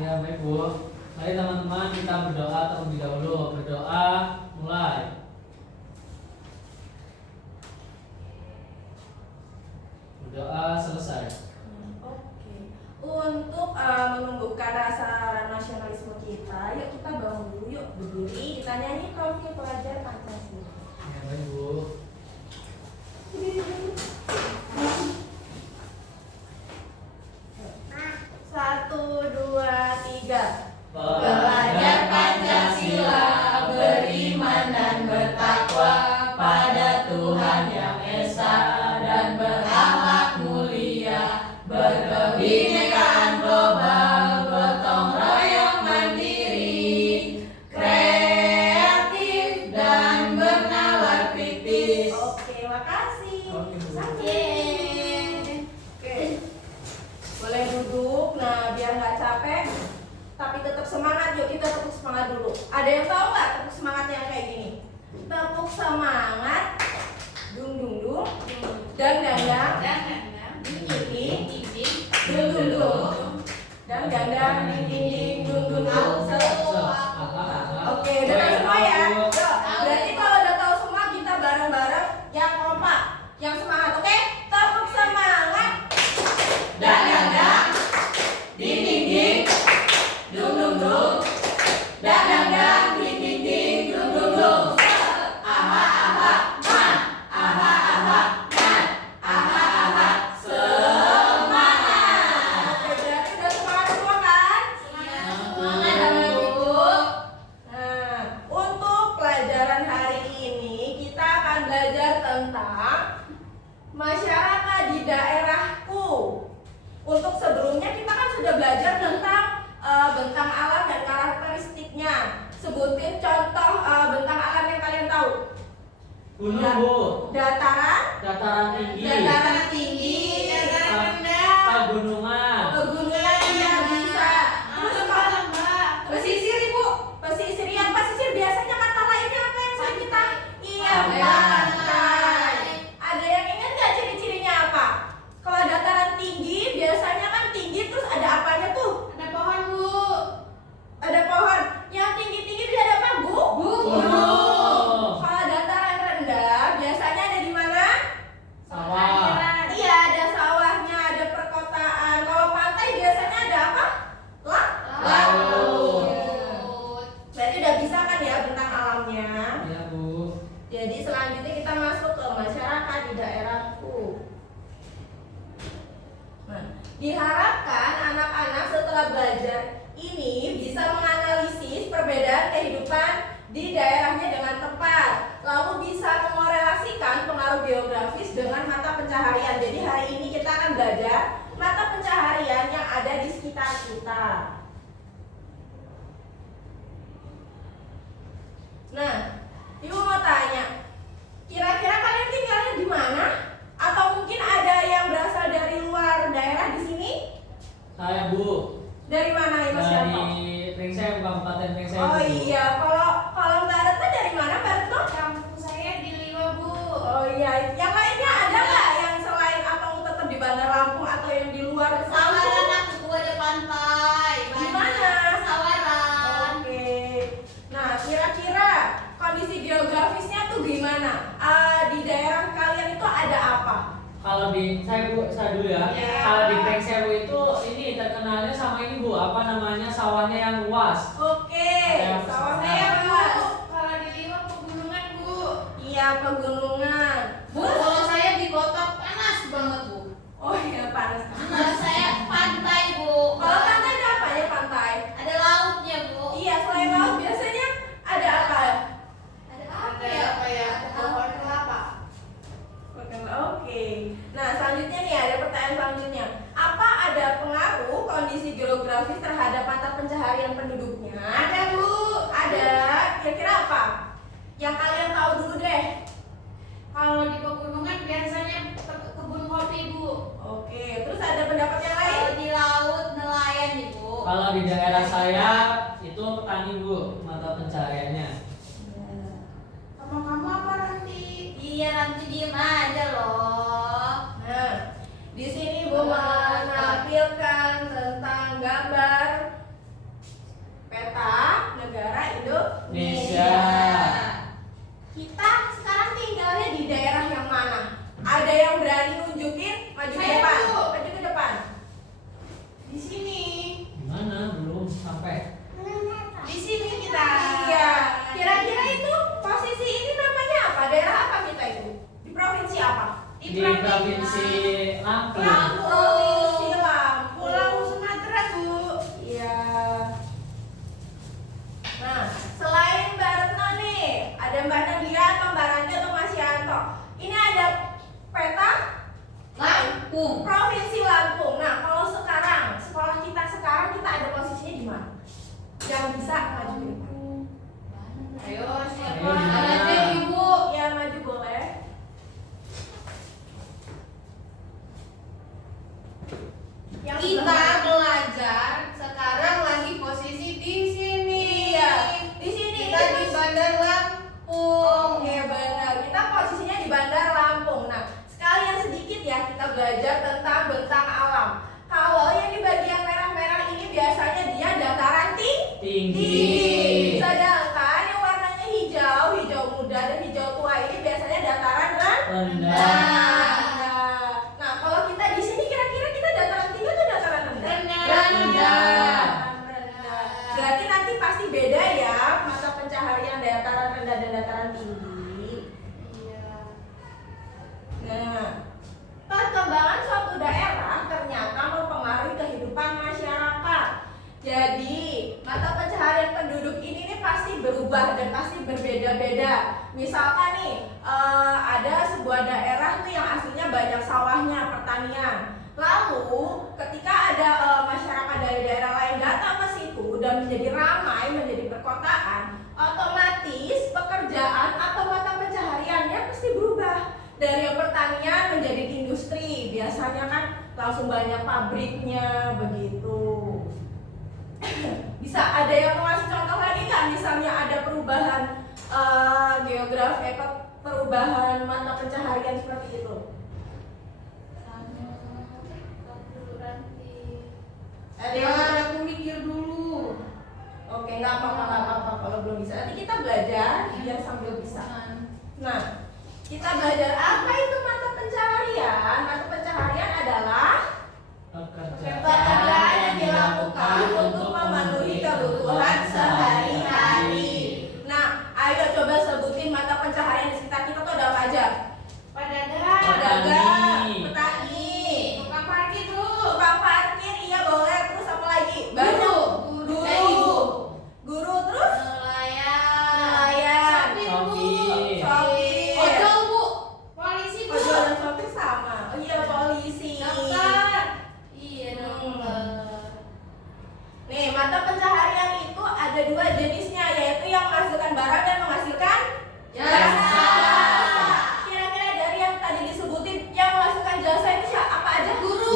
Ya baik Bu. Mari teman-teman kita berdoa terlebih dahulu. Berdoa mulai. Berdoa selesai. Oke. Untuk menumbuhkan rasa nasionalisme kita, yuk kita bangun dulu, yuk berdiri, kita nyanyi Profil Pelajar Pancasila. Ya baik Bu. Satu, dua, tiga. Belajar Pancasila, beriman dan bertakwa pada Tuhan Yang Esa dan berakhlak mulia, berkebinekaan global, gotong royong mandiri, kreatif dan bernalar kritis. Oke, makasih. Oke, Bu. Yeay. Oke. Boleh duduk. Nah, biar nggak capek, tapi tetap semangat. Yuk kita tepuk semangat dulu. Ada yang tahu nggak tepuk semangatnya yang kayak gini? Tepuk semangat, dung dung dung, dang dang dang, ding ding ding, dung dung dung, dang dang dang, ding ding ding, dung dung dung. Oke, udah tahu semua ya? Yuk, berarti kalau udah tahu semua kita bareng-bareng yang kompak, yang semangat. Oke, tepuk semangat. Dang dang dang, ding ding ding, dung dung dung, dang dang dang, ding ding ding, dung dung dung. Aha aha man, aha aha man, aha aha semangat. Oke, berarti udah semangat semua kan? Semangat Bu. Nah, untuk pelajaran hari ini kita akan belajar tentang masyarakat di daerahku. Untuk sebelumnya kita kan sudah belajar tentang bentang alam dan karakteristiknya. Sebutin contoh bentang alam yang kalian tahu. Gunung Bu. Dataran, Dataran tinggi. dataran tinggi, Pegunungan. pegunungan yang bisa. Terus kalau pesisir Ibu, pesisir yang pesisir biasanya kata lainnya apa yang sering kita? Iya, pantai. Ada yang ingat nggak ciri-cirinya apa? Kalau dataran tinggi biasanya kan tinggi terus ada apanya tuh? Ada pohon Bu. Ada pohon. Yang tinggi-tinggi bisa ada apa Bu? Gunung. Kalau dataran rendah biasanya ada di mana? Sawah. Iya, ada sawahnya, ada perkotaan. Kalau pantai biasanya ada apa? Laut. Berarti udah bisa kan ya bentang alamnya? Ya Bu. Jadi selanjutnya kita masuk ke masyarakat di daerahku. Nah, diharapkan anak-anak setelah belajar ini bisa menganalisis perbedaan kehidupan di daerahnya dengan tepat, lalu bisa mengorelasikan pengaruh geografis dengan mata pencaharian. Jadi hari ini kita akan belajar mata pencaharian yang ada di sekitar kita. Nah, Ibu mau tanya, kira-kira kalian tinggalnya di mana? Atau mungkin ada yang berasal dari luar daerah di sini? Saya Bu. Dari mana Ibu siapa? Dari Pringsep, Kabupaten Pringsep. Oh Bu. iya, kalau Mbak Retno dari mana Mbak Retno? Kampung saya di Liwa Bu. Oh iya, yang lainnya ada nggak yang selain atau tetap di Bandar Lampung atau yang di luar Sawaran Lampung? aku ada pantai. Di mana? Sawaran. Oke. Nah, kira-kira kondisi geografisnya tuh gimana? Di daerah kalian itu ada apa? Kalau di saya dulu ya. Ya. Kalau di Pringsep itu ini terkenalnya sama ini Bu, apa namanya sawahnya yang luas. Oke, Ada sawahnya apa? yang luas. Kalau di Liwa pegunungan Bu. Iya, pegunungan. Bu, kalau saya di kota panas banget Bu. Oh iya, panas. Kalau saya pantai Bu. Kalau pantai ada apa ya pantai? Ada lautnya Bu. Iya, selain laut biasanya ada apa? Ada apa ya? Ada pohon kelapa. Oke. Nah, selanjutnya nih ada pertanyaan selanjutnya. Apa ada pengaruh kondisi geografis terhadap mata pencaharian penduduknya? Ada Bu. Ada. Kira-kira apa? Yang kalian tahu dulu deh. Kalau di pegunungan biasanya kebun kopi Bu. Oke. Terus ada pendapat yang lain? Kalau di laut nelayan nih Bu. Kalau di daerah saya itu petani Bu, mata pencahariannya. Sama kamu apa Ranti? Iya Ranti diem aja loh. Nah, di sini Bu menampilkan tentang gambar Yang Kita sebelah- belajar sekarang lagi posisi di sini. Iya, di sini. Kita di Bandar Lampung. Oke, benar. Kita posisinya di Bandar Lampung. Nah, sekalian sedikit ya kita belajar tentang bentang alam. Kalau yang di bagian merah-merah ini biasanya dia dataran Tinggi. Sedangkan yang warnanya hijau, hijau muda dan hijau tua ini biasanya dataran Rendah. Nah, kalau kita di sini kira-kira kita dataran tinggi atau dataran rendah? Rendah. Rendah. Berarti nanti pasti beda ya mata pencaharian dataran rendah dan dataran tinggi. Iya. Nah, perkembangan suatu daerah ternyata mempengaruhi kehidupan masyarakat. Jadi, mata pencaharian penduduk ini nih pasti berubah dan pasti berbeda-beda. Misalkan nih, ada sebuah daerah tuh yang aslinya banyak sawahnya, pertanian. Lalu, ketika ada masyarakat dari daerah lain datang ke situ dan menjadi ramai, menjadi perkotaan, otomatis pekerjaan atau mata pencahariannya pasti berubah. Dari yang pertanian menjadi industri, biasanya kan langsung banyak pabriknya begitu. Bisa ada yang mau ngasih contoh lagi nggak? Misalnya ada perubahan geografi, perubahan mata pencaharian seperti itu. Ya, aku mikir dulu. Oke, nggak apa-apa kalau belum bisa. Nanti kita belajar biar sambil bisa. Nah, kita belajar apa itu mata pencaharian. Mata pencaharian adalah pekerjaan yang dilakukan untuk memenuhi kebutuhan sehari-hari. Nah, ayo coba sebutin mata pencaharian di sekitar kita tuh ada apa aja? Pedagang, petani, Tukang parkir tuh. tukang parkir, iya boleh. Terus apa lagi? Guru. Guru terus Nelayan. nelayan, Shopee. sopir, Ojol, Bu. Polisi, Bu. ojol dan sopir sama. Oh iya, polisi. Dokter. Iya, dokter. Nih, mata pencaharian itu ada dua jenisnya, yaitu yang menghasilkan barang dan menghasilkan Jasa. Kira-kira dari yang tadi disebutin yang menghasilkan jasa itu siapa? Apa aja? Guru.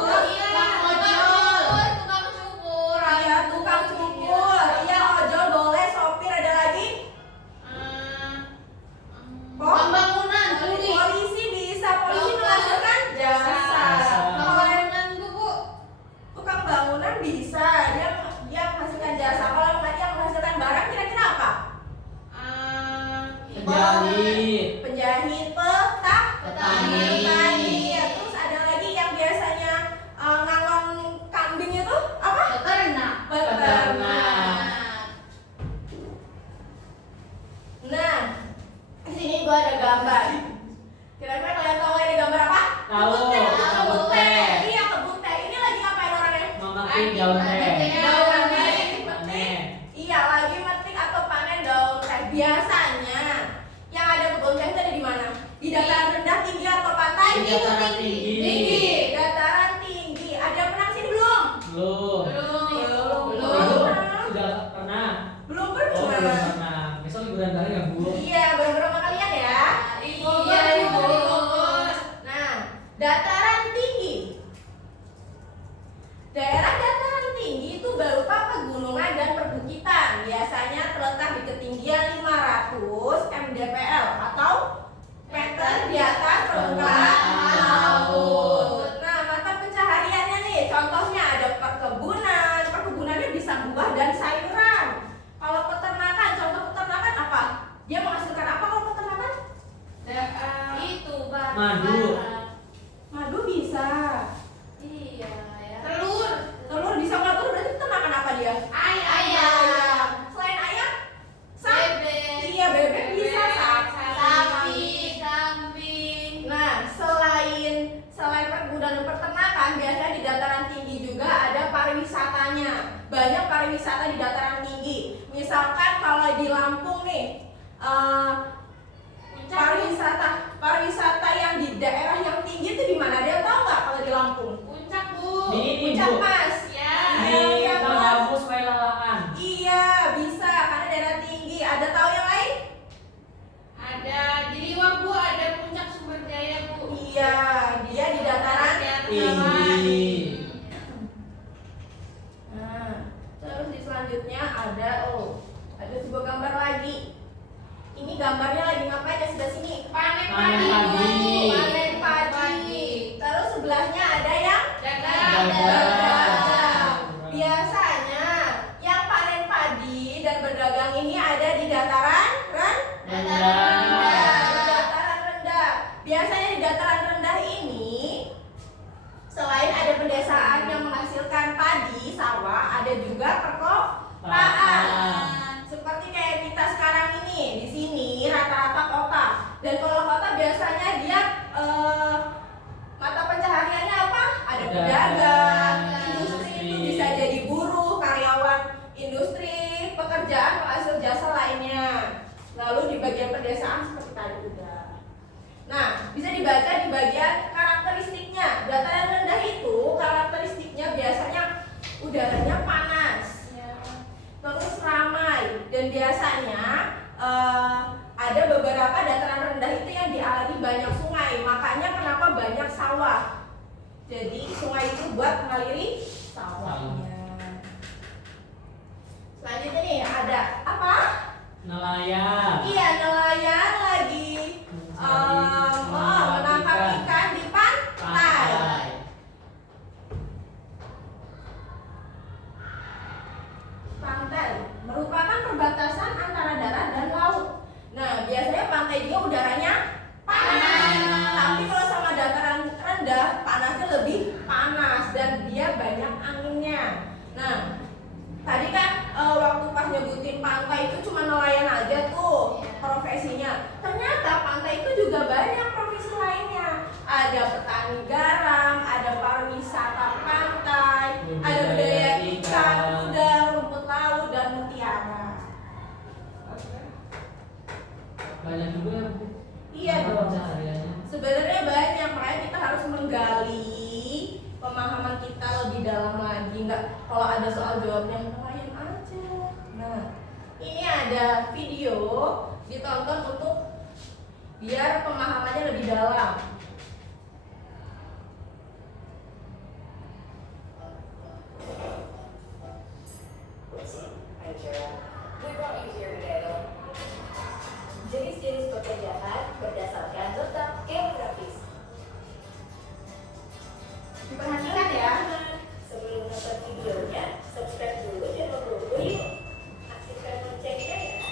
Tukang ojol. Tukang cukur. Iya, tukang cukur. Iya, ojol boleh, sopir ada lagi? Pembangunan. Kuli. Polisi bisa, polisi Dokter. menghasilkan jasa. Jasa. Kalau yang Pembangunan tuh, Bu. tukang bangunan bisa, dia menghasilkan jasa. Kalau yang menghasilkan barang kira-kira apa? Penjahit. Penjahit, petani. Ya, terus ada lagi yang biasanya ngalon kambing itu apa? Peternak. Peternak. Nah, di sini gua ada gambar. Kira-kira kalian tahu ini gambar apa? Tahu. Kebun teh. Iya, kebun teh. Ini lagi ngapain orangnya? Memetik daun teh. Daun teh. Panen. Iya, lagi metik atau panen daun teh. Biasanya yang ada kebun teh itu ada di mana? Di dataran rendah, tinggi atau pantai? Di dataran tinggi. Tinggi. Dataran tinggi. Ada yang pernah kesini belum? Belum. Belum. Sudah pernah. Belum Oh, belum pernah. pernah. Besok liburan kali ya, Bu? Iya, bareng-bareng sama kalian ya. Iya, Ibu. Nah, dataran tinggi. Daerah dataran tinggi itu berupa pegunungan dan perbukitan. Biasanya terletak di ketinggian 500 mdpl atau meter di atas permukaan laut. Nah, mata pencahariannya nih, contohnya ada perkebunan. Perkebunannya bisa buah dan sayuran. Kalau peternakan, contoh peternakan apa? Dia menghasilkan apa kalau peternakan? Itu, Bang. Madu. Madu bisa. Iya, ya. Telur. Telur bisa nggak telur berarti peternakan apa dia? Ayam. Selain ayam, Bebek. Iya, bebek bisa, Sapi. Kambing. Nah, selain perkebunan dan peternakan, biasanya di dataran tinggi juga ada pariwisatanya. Banyak pariwisata di dataran tinggi. Misalkan kalau di Lampung nih, pariwisata yang di daerah yang tinggi itu di mana? Dia tahu nggak kalau di Lampung? Puncak, Bu. Ini, Puncak Bu. Mas. Ya. Di Iya, Taman Mas. Gabus, Lalaan. Iya, bisa karena daerah tinggi. Ada tahu yang lain? Ada di Liwak, Bu, ada puncak Sumber Jaya, Bu. Iya, dia di dataran Tinggi. pedesaan yang menghasilkan padi, sawah, ada juga perkotaan. Seperti kayak kita sekarang ini, di sini rata-rata kota. Dan kalau kota biasanya dia mata pencahariannya apa? Ada pedagang, industri itu bisa jadi buruh, karyawan industri, pekerjaan penghasil jasa lainnya. Lalu di bagian pedesaan seperti tadi udah. Nah, bisa dibaca di bagian karakteristiknya. Dataran rendah itu karakteristiknya biasanya udaranya panas, terus ramai, dan biasanya ada beberapa dataran rendah itu yang dialiri banyak sungai. Makanya kenapa banyak sawah. Jadi sungai itu buat mengaliri sawahnya. Selanjutnya nih ada apa? Nelayan. Iya, nelayan lagi menangkap ikan di pantai. Pantai merupakan perbatasan antara darat dan laut. Nah, biasanya pantai juga udaranya panas. Tapi kalau sama dataran rendah, panasnya lebih panas dan dia banyak anginnya. Nah, tadi kan waktu pas nyebutin pantai itu cuma nelayan aja tuh profesinya. Ternyata pantai itu juga banyak profesi lainnya. Ada petani garam, ada pariwisata pantai, ada budidaya ikan, udang, rumput laut, dan mutiara. Banyak juga ya, Bu. Iya Mata dong. pencahariannya. Sebenarnya banyak, makanya kita harus menggali pemahaman kita lebih dalam lagi. Nggak kalau ada soal jawabnya nelayan aja. Nah, ini ada video, ditonton untuk biar pemahamannya lebih dalam. Jenis-jenis pekerjaan berdasarkan letak geografis. Diperhatikan ya. Sebelum nonton videonya, subscribe dulu channel Bobo yuk. Aktifkan loncengnya ya.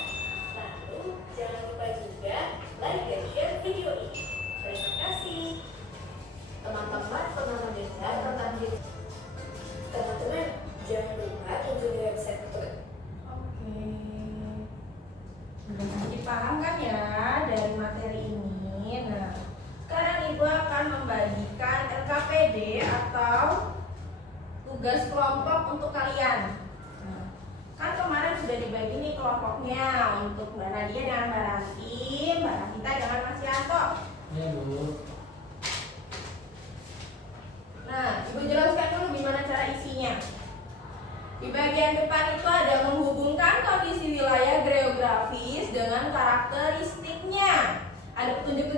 Lalu jangan lupa juga like dan share video ini. Terima kasih. Teman-teman pernah mendengar tentang jenis? Teman-teman jangan lupa kunjungi website untuk Sudah sedikit paham kan ya dari materi ini. Nah, sekarang Ibu akan membagikan LKPD atau tugas kelompok untuk kalian. Nah, kan kemarin sudah dibagi nih kelompoknya untuk Mbak Nadia dengan Mbak Ranti, Mbak Rafita dengan Mas Yanto. Ya, Bu. Nah, Ibu jelaskan dulu gimana cara isinya. Di bagian depan itu ada menghubungkan kondisi wilayah geografis dengan karakteristiknya. Ada petunjuk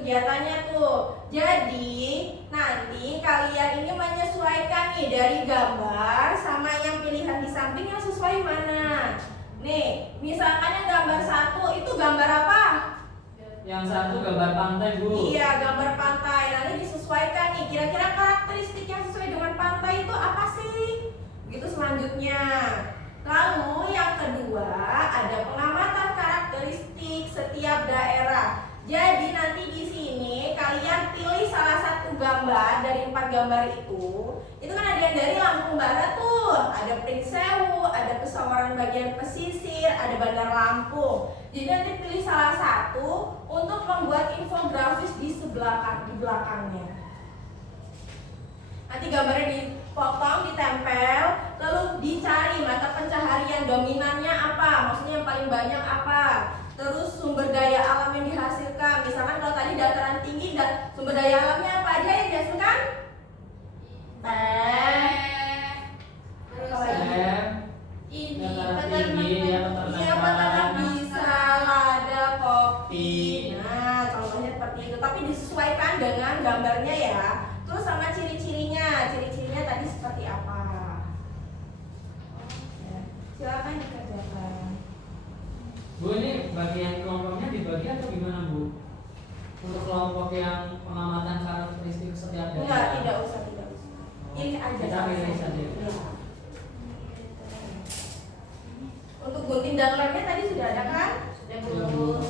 kegiatannya tuh. Jadi nanti kalian ini menyesuaikan nih dari gambar sama yang pilihan di samping yang sesuai mana. Nih, misalkan yang gambar 1 itu gambar apa? Yang satu gambar pantai, Bu. Iya, gambar pantai. Nanti disesuaikan nih, kira-kira karakteristik yang sesuai dengan pantai itu apa sih? Begitu selanjutnya. Lalu yang kedua ada pengamatan karakteristik setiap daerah. Jadi nanti di sini kalian pilih salah satu gambar dari 4 gambar itu. Itu kan ada yang dari Lampung Barat tuh, ada Pringsewu, ada Pesawaran bagian pesisir, ada Bandar Lampung. Jadi nanti pilih salah satu untuk membuat infografis di belakangnya. Nanti gambarnya dipotong, ditempel, lalu dicari mata pencaharian dominannya apa, maksudnya yang paling banyak apa. Terus sumber daya alam yang dihasilkan, misalkan kalau tadi dataran tinggi dan sumber daya alamnya apa aja yang dihasilkan? Ini peternak bisa, lada, kopi. Nah, contohnya seperti itu, tapi disesuaikan dengan gambarnya ya. Terus sama ciri-cirinya tadi seperti apa? Ya, silakan dikerjakan. Bu, ini bagian kelompoknya dibagi atau gimana, Bu? Untuk kelompok yang pengamatan karakteristik setiap daerah. Enggak, tidak usah. Ini aja. Kita pilih saja. Ya. Untuk gunting dan lemnya tadi sudah ada kan? Sudah belum?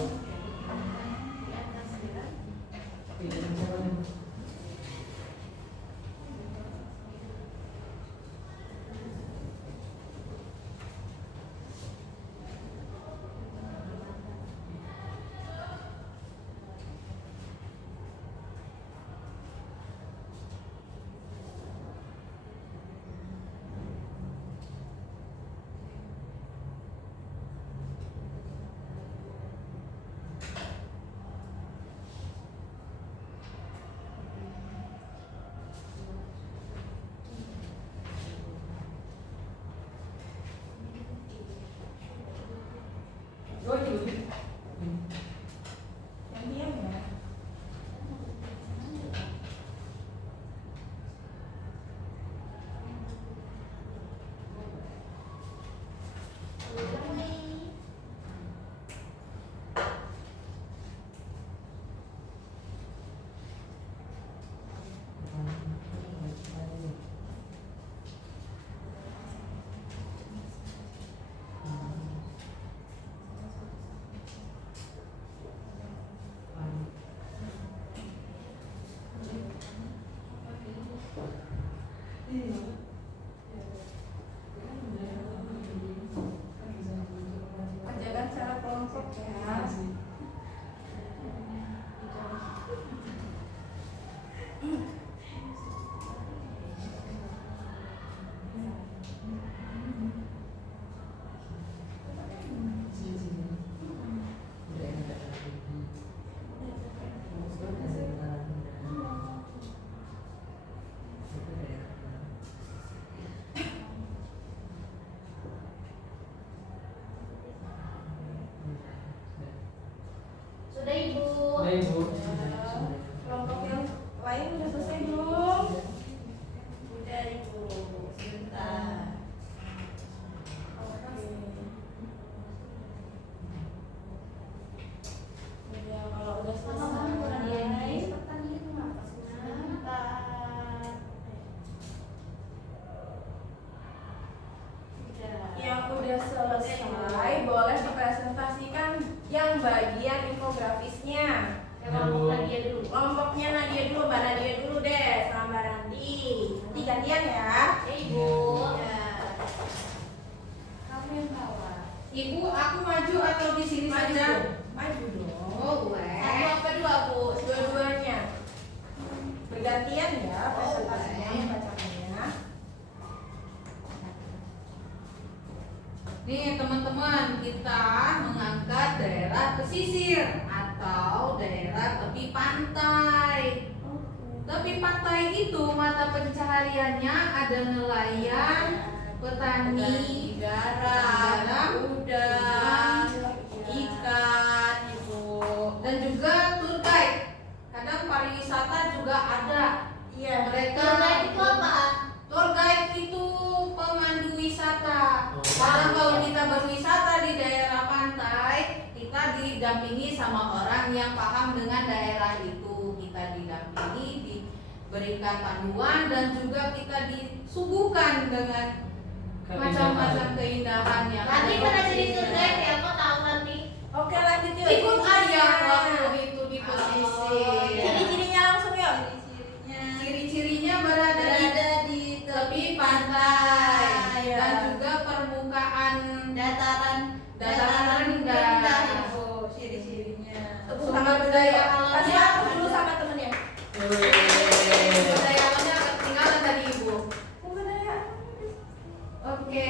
Kerjakan secara kelompok ya. Sudah Ibu. Sudah Ibu. Kelompok yang lain udah selesai belum? Udah Ibu, sebentar. Udah, kalau udah selesai. Yang udah selesai boleh dipresentasikan yang bagian infografisnya. Kelompoknya Nadia dulu, Mbak Nadia dulu deh sama Mbak Ranti. Nanti gantian ya. Ibu. Ya. Kamu yang bawa. Ibu, aku maju atau di sini saja? Maju dong. Oh, gue. Satu apa dua Bu? Dua-duanya. Bergantian ya Oh, presentasinya baik. bacanya. Nih teman-teman, kita mengangkat daerah pesisir atau daerah tepi pantai. Tepi pantai itu mata pencahariannya ada nelayan, petani, garam, udang, ikan, Ibu, dan juga tour guide. Kadang pariwisata juga ada. Iya. Mereka Itu apa? tour guide itu pemandu wisata. Oh. Karena kalau kita berwisata di daerah pantai, kita didampingi sama orang yang paham dengan daerah itu. Kita didampingi, diberikan panduan, dan juga kita disuguhkan dengan macam-macam keindahan yang Nanti ada pernah di jadi sini. tour guide ya, kok tahu nanti? Oke, lanjut yuk. Ikut aja Ciri-cirinya. waktu itu di pesisir. Ciri-cirinya langsung yuk. Ciri-cirinya berada di tepi pantai Ya. dan juga permukaan Dataran rendah. Ibu. Ciri-cirinya. Tepuk tangan dulu ya. Kasih aku dulu sama temennya. Sumber daya alamnya ketinggalan tadi Ibu. Sumber daya. Oke.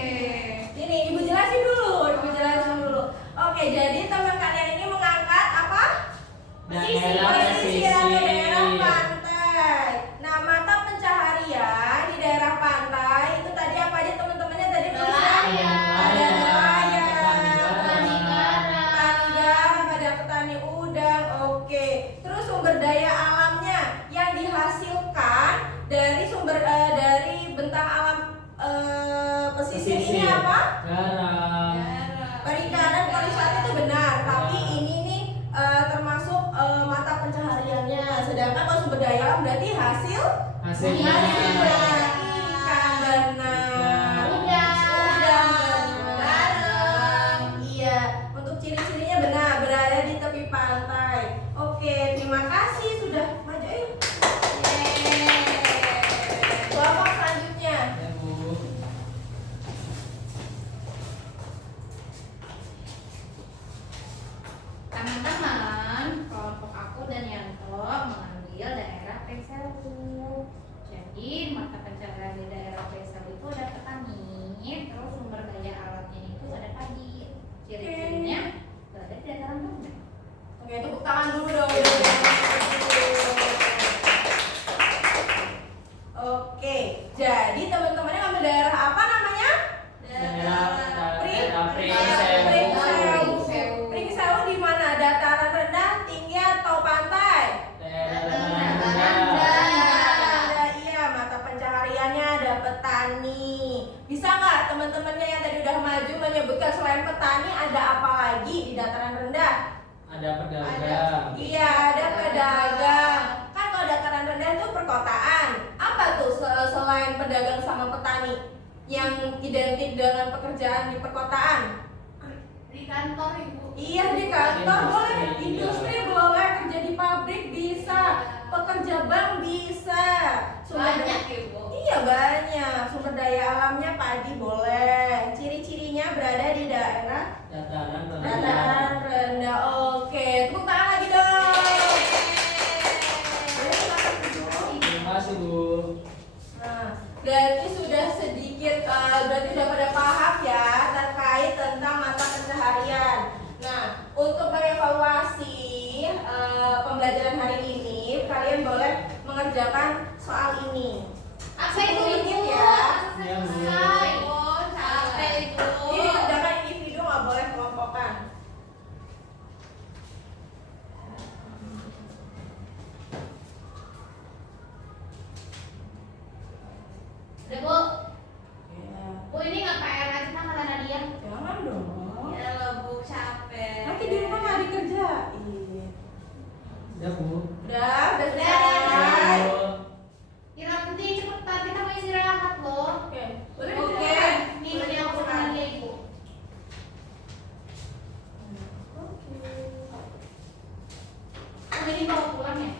Ini Ibu jelasin dulu. Ibu jelasin dulu. Oke, jadi teman kalian ini mengangkat apa? Daerah Pesisir atau daerah pesisir. pantai. Nah, mata pencaharian di daerah pantai itu tadi apa aja teman-temannya tadi Nelayan. Ada nelayan, Petani garam. petani garam, ada petani udang. Oke. Terus sumber daya alamnya yang dihasilkan dari dari bentang alam pesisir ini apa? Garam. Perikanan pariwisata itu benar, tapi ini nih termasuk mata pencahariannya. Sedangkan kalau sumber daya alam berarti Hasilnya. ikan, benar. Udang. Garam. Iya, untuk ciri-cirinya benar, berada di tepi pantai. Oke, terima kasih sudah maju yuk. Kelompok selanjutnya. Ya, Bu. Teman-teman, kelompok aku dan Yanto mengambil daerah Peseru. Jadi mata pencaharian di daerah Peseru itu ada petani, terus sumber daya alamnya itu ada padi. Ciri-cirinya berada di dataran rendah. Oke, tepuk tangan dulu dong. Oke, jadi teman-temannya ngambil daerah apa namanya? Daerah Pringsewu. Pringsewu. Pringsewu di mana? Dataran rendah, tinggi atau pantai? Daerah Rendah. Iya, mata pencahariannya ada petani. Bisa nggak teman-temannya yang tadi udah maju menyebutkan selain petani ada apa lagi di dataran rendah? Ada pedagang. Iya, ada pedagang. Kan kalau dataran rendah itu perkotaan. Apa tuh selain pedagang sama petani yang identik dengan pekerjaan di perkotaan? Di kantor Ibu. Iya, di kantor boleh, Industri, industri boleh, kerja di pabrik bisa, pekerja bank bisa. Banyak Ibu. Iya banyak. alamnya padi boleh. Ciri-cirinya berada di daerah Dataran dataran rendah. Oke, tepuk tangan lagi dong. Terima kasih Bu. Nah, berarti sudah sedikit, berarti sudah pada paham ya terkait tentang mata pencaharian. Nah, untuk mengevaluasi pembelajaran hari ini, kalian boleh mengerjakan soal ini. Apa itu Sedikit Ibu? ya. Iya, Bu. Selesai. Oh, capek Ibu. Ini dikerjakan individu, nggak boleh kelompokan. Udah Bu. Ya, Bu ini nggak PR aja sama kata Nadia. jangan dong. Ya lo Bu capek. Nanti di rumah nggak dikerjain. Ya Bu. Udah Udah. selesai. Bu. Yang penting cepetan kita mau istirahat loh. Oke, boleh Oke. dikerjakan. Nih ini aku Nadia Ibu. Oke. Oh, ini bawa pulang ya?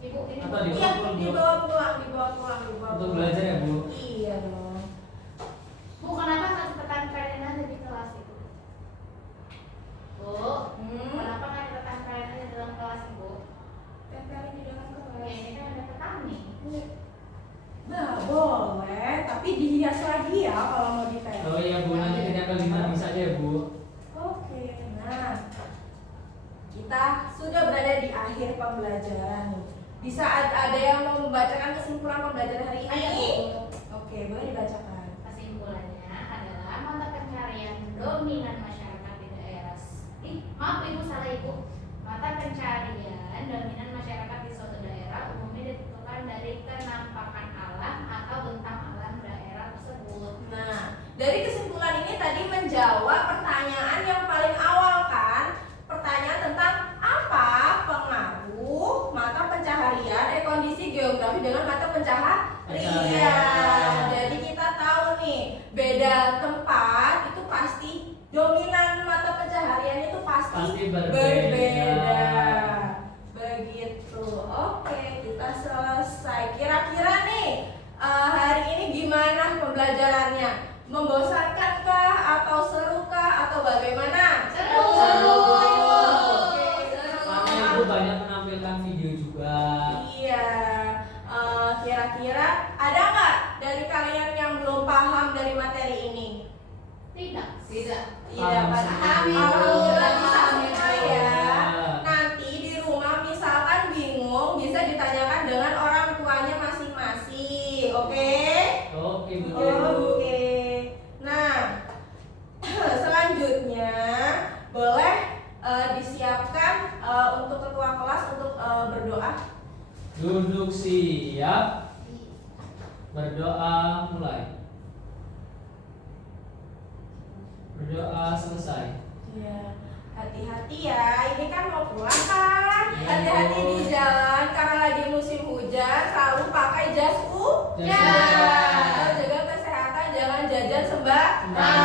Ibu ini. Apa di- Iya, dibawa pulang, dibawa pulang. Untuk belajar ya Bu. Iya dong. Bu kenapa nggak cepetan kalian aja di kelas itu? Bu, kenapa nggak cepetan kalian aja dalam kelas Ibu? Tempelin di dalam Ya kelas. ini kan ada petani. Nah, boleh, tapi dihias lagi ya kalau mau ditempel. Oh iya Bu, nanti ditempel di mana bisa aja ya Bu. Oke, nah kita sudah berada di akhir pembelajaran nih. Di saat ada yang mau membacakan kesimpulan pembelajaran hari ini, Ayo. oke, boleh dibacakan. Kesimpulannya adalah mata pencarian dominan masyarakat di daerah. Maaf Ibu, salah Ibu. Mata pencarian dominan masyarakat di suatu daerah umumnya ditentukan dari kenampakan alam atau bentang alam daerah tersebut. Nah, dari kesimpulan ini tadi menjawab pertanyaan yang paling awal kan? Pertanyaan tentang apa pengaruh mata pencaharian kondisi geografi dengan mata pencaharian. Jadi kita tahu nih, beda tempat itu pasti dominan mata pencaharian itu Pasti berbeda. berbeda. Begitu. Oke, kita selesai. Kira-kira nih hari ini gimana pembelajarannya? Membosankankah atau serukah atau bagaimana? Seru. Oke, Soalnya seru. Ibu banyak menampilkan video juga. Iya. Kira-kira ada nggak dari kalian yang belum paham dari materi ini? Tidak. Tidak. Iya, Paham paham. semua. Alhamdulillah bisa Paham semua semua. ya. Nanti di rumah misalkan bingung bisa ditanyakan dengan orang tuanya masing-masing. Oke? Oke Bu. Oke. Nah, selanjutnya boleh disiapkan untuk ketua kelas untuk berdoa. Duduk siap. Berdoa mulai. Berdoa selesai. Ya, hati-hati ya. Ini kan mau pulang kan? Iya, Hati-hati Bu. di jalan karena lagi musim hujan. Selalu pakai jas hujan. hujan. Jaga kesehatan, jangan jajan sembarangan.